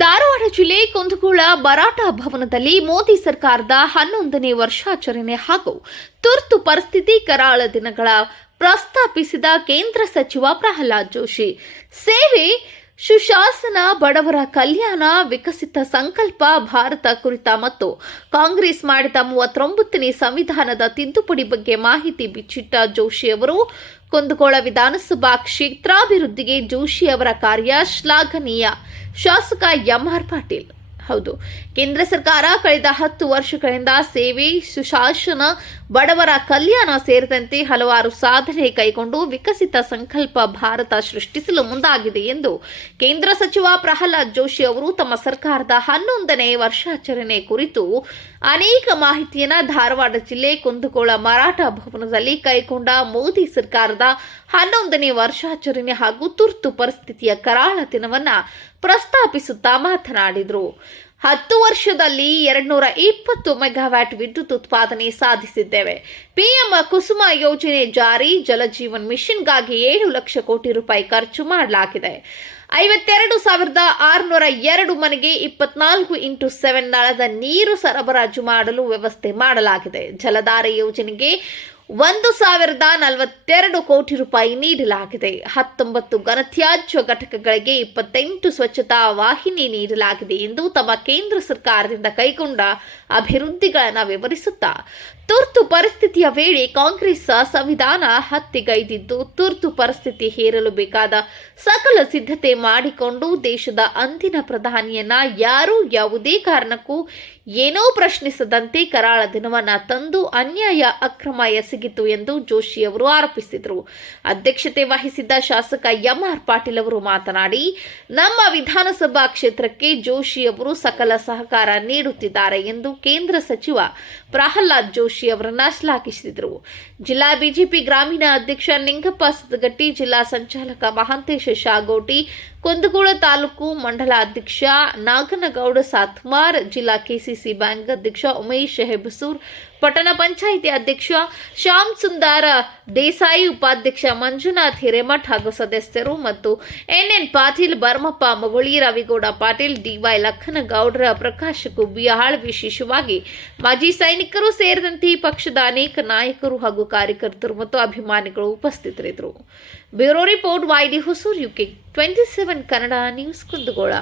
ಧಾರವಾಡ ಜಿಲ್ಲೆ ಕುಂದಗೋಳ ಬರಾಟ ಭವನದಲ್ಲಿ ಮೋದಿ ಸರ್ಕಾರದ 11ನೇ ವರ್ಷಾಚರಣೆ ಹಾಗೂ ತುರ್ತು ಪರಿಸ್ಥಿತಿ ಕರಾಳ ದಿನಗಳ ಪ್ರಸ್ತಾಪಿಸಿದ ಕೇಂದ್ರ ಸಚಿವ ಪ್ರಹ್ಲಾದ್ ಜೋಶಿ. ಸೇವೆ, ಸುಶಾಸನ, ಬಡವರ ಕಲ್ಯಾಣ, ವಿಕಸಿತ ಸಂಕಲ್ಪ ಭಾರತ ಕುರಿತ ಮತ್ತು ಕಾಂಗ್ರೆಸ್ ಮಾಡಿದ 39ನೇ ಸಂವಿಧಾನದ ತಿದ್ದುಪಡಿ ಬಗ್ಗೆ ಮಾಹಿತಿ ಬಿಚ್ಚಿಟ್ಟ ಜೋಶಿ ಅವರು, ಕುಂದಗೋಳ ವಿಧಾನಸಭಾ ಕ್ಷೇತ್ರಾಭಿವೃದ್ಧಿಗೆ ಜೋಶಿ ಅವರ ಕಾರ್ಯ ಶ್ಲಾಘನೀಯ. ಶಾಸಕ ಎಂಆರ್ ಪಾಟೀಲ್. ಹೌದು, ಕೇಂದ್ರ ಸರ್ಕಾರ ಕಳೆದ 10 ವರ್ಷಗಳಿಂದ ಸೇವೆ, ಸುಶಾಸನ, ಬಡವರ ಕಲ್ಯಾಣ ಸೇರಿದಂತೆ ಹಲವಾರು ಸಾಧನೆ ಕೈಗೊಂಡು ವಿಕಸಿತ ಸಂಕಲ್ಪ ಭಾರತ ಸೃಷ್ಟಿಸಲು ಮುಂದಾಗಿದೆ ಎಂದು ಕೇಂದ್ರ ಸಚಿವ ಪ್ರಹ್ಲಾದ್ ಜೋಶಿ ಅವರು ತಮ್ಮ ಸರ್ಕಾರದ 11ನೇ ವರ್ಷಾಚರಣೆ ಕುರಿತು ಅನೇಕ ಮಾಹಿತಿಯನ್ನು ಧಾರವಾಡ ಜಿಲ್ಲೆ ಕುಂದಗೋಳ ಮರಾಠ ಭವನದಲ್ಲಿ ಕೈಗೊಂಡ ಮೋದಿ ಸರ್ಕಾರದ 11ನೇ ವರ್ಷಾಚರಣೆ ಹಾಗೂ ತುರ್ತು ಪರಿಸ್ಥಿತಿಯ ಕರಾಳ ದಿನವನ್ನ ಪ್ರಸ್ತಾಪಿಸುತ್ತಾ ಮಾತನಾಡಿದರು. 10 ವರ್ಷದಲ್ಲಿ 220 ಮೆಗಾವ್ಯಾಟ್ ವಿದ್ಯುತ್ ಉತ್ಪಾದನೆ ಸಾಧಿಸಿದ್ದೇವೆ. ಪಿಎಂ ಕುಸುಮ ಯೋಜನೆ ಜಾರಿ, ಜಲಜೀವನ್ ಮಿಷನ್ಗಾಗಿ 7 ಲಕ್ಷ ಕೋಟಿ ರೂಪಾಯಿ ಖರ್ಚು ಮಾಡಲಾಗಿದೆ. 52,602 ಮನೆಗೆ 24x7 ನಳದ ನೀರು ಸರಬರಾಜು ಮಾಡಲು ವ್ಯವಸ್ಥೆ ಮಾಡಲಾಗಿದೆ. ಜಲಧಾರೆ ಯೋಜನೆಗೆ 1,042 ಕೋಟಿ ರೂಪಾಯಿ ನೀಡಲಾಗಿದೆ. 19 ಘನತ್ಯಾಜ್ಯ ಘಟಕಗಳಿಗೆ 28 ಸ್ವಚ್ಛತಾ ವಾಹಿನಿ ನೀಡಲಾಗಿದೆ ಎಂದು ತಮ್ಮ ಕೇಂದ್ರ ಸರ್ಕಾರದಿಂದ ಕೈಗೊಂಡ ಅಭಿವೃದ್ಧಿಗಳನ್ನು ವಿವರಿಸುತ್ತಾ, ತುರ್ತು ಪರಿಸ್ಥಿತಿಯ ವೇಳೆ ಕಾಂಗ್ರೆಸ್ ಸಂವಿಧಾನ ಹತ್ಯೆಗೈದಿದ್ದು, ತುರ್ತು ಪರಿಸ್ಥಿತಿ ಹೇರಲು ಬೇಕಾದ ಸಕಲ ಸಿದ್ಧತೆ ಮಾಡಿಕೊಂಡು ದೇಶದ ಅಂದಿನ ಪ್ರಧಾನಿಯನ್ನ ಯಾರೂ ಯಾವುದೇ ಕಾರಣಕ್ಕೂ ಏನೋ ಪ್ರಶ್ನಿಸದಂತೆ ಕರಾಳ ದಿನವನ್ನ ತಂದು ಅನ್ಯಾಯ ಅಕ್ರಮ ಎಸಗಿತು ಎಂದು ಜೋಶಿ ಅವರು ಆರೋಪಿಸಿದರು. ಅಧ್ಯಕ್ಷತೆ ವಹಿಸಿದ್ದ ಶಾಸಕ ಎಂಆರ್ ಪಾಟೀಲ್ ಅವರು ಮಾತನಾಡಿ, ನಮ್ಮ ವಿಧಾನಸಭಾ ಕ್ಷೇತ್ರಕ್ಕೆ ಜೋಶಿ ಅವರು ಸಕಲ ಸಹಕಾರ ನೀಡುತ್ತಿದ್ದಾರೆ ಎಂದು ಕೇಂದ್ರ ಸಚಿವ ಪ್ರಹ್ಲಾದ್ ಜೋಶಿ ಅವರನ್ನ ಶ್ಲಾಘಿಸಿದರು. ಜಿಲ್ಲಾ ಬಿಜೆಪಿ ಗ್ರಾಮೀಣ ಅಧ್ಯಕ್ಷ ನಿಂಗಪ್ಪ ಸದಗಟ್ಟಿ, ಜಿಲ್ಲಾ ಸಂಚಾಲಕ ಮಹಾಂತೇಶ ಶಾಗೋಟಿ, ಕುಂದಗೋಳ ತಾಲೂಕು ಮಂಡಲ ಅಧ್ಯಕ್ಷ ನಾಗನಗೌಡ ಸಾತ್ಮಾರ್, ಜಿಲ್ಲಾ ಕೆಸಿಸಿ ಬ್ಯಾಂಕ್ ಅಧ್ಯಕ್ಷ ಉಮೇಶ್ ಹೆಬಸೂರ್, ಪಟ್ಟಣ ಪಂಚಾಯಿತಿ ಅಧ್ಯಕ್ಷ ಶ್ಯಾಮ್ ಸುಂದರ ದೇಸಾಯಿ, ಉಪಾಧ್ಯಕ್ಷ ಮಂಜುನಾಥ್ ಹಿರೇಮಠ್ ಹಾಗೂ ಸದಸ್ಯರು ಮತ್ತು ಎನ್ಎನ್ ಪಾಟೀಲ್, ಬರ್ಮಪ್ಪ ಮಗುಳಿ, ರವಿಗೌಡ ಪಾಟೀಲ್, ಡಿವೈ ಲಖನಗೌಡರ, ಪ್ರಕಾಶ್ ಗುಬ್ಬಿಯಾಳ್, ವಿಶೇಷವಾಗಿ ಮಾಜಿ ಸೈನಿಕರು ಸೇರಿದಂತೆ ಪಕ್ಷದ ಅನೇಕ ನಾಯಕರು ಹಾಗೂ ಕಾರ್ಯಕರ್ತರು ಮತ್ತು ಅಭಿಮಾನಿಗಳು ಉಪಸ್ಥಿತರಿದ್ದರು. Bureau report, Y D Hosur, UK 27 Kannada news, Kundgol.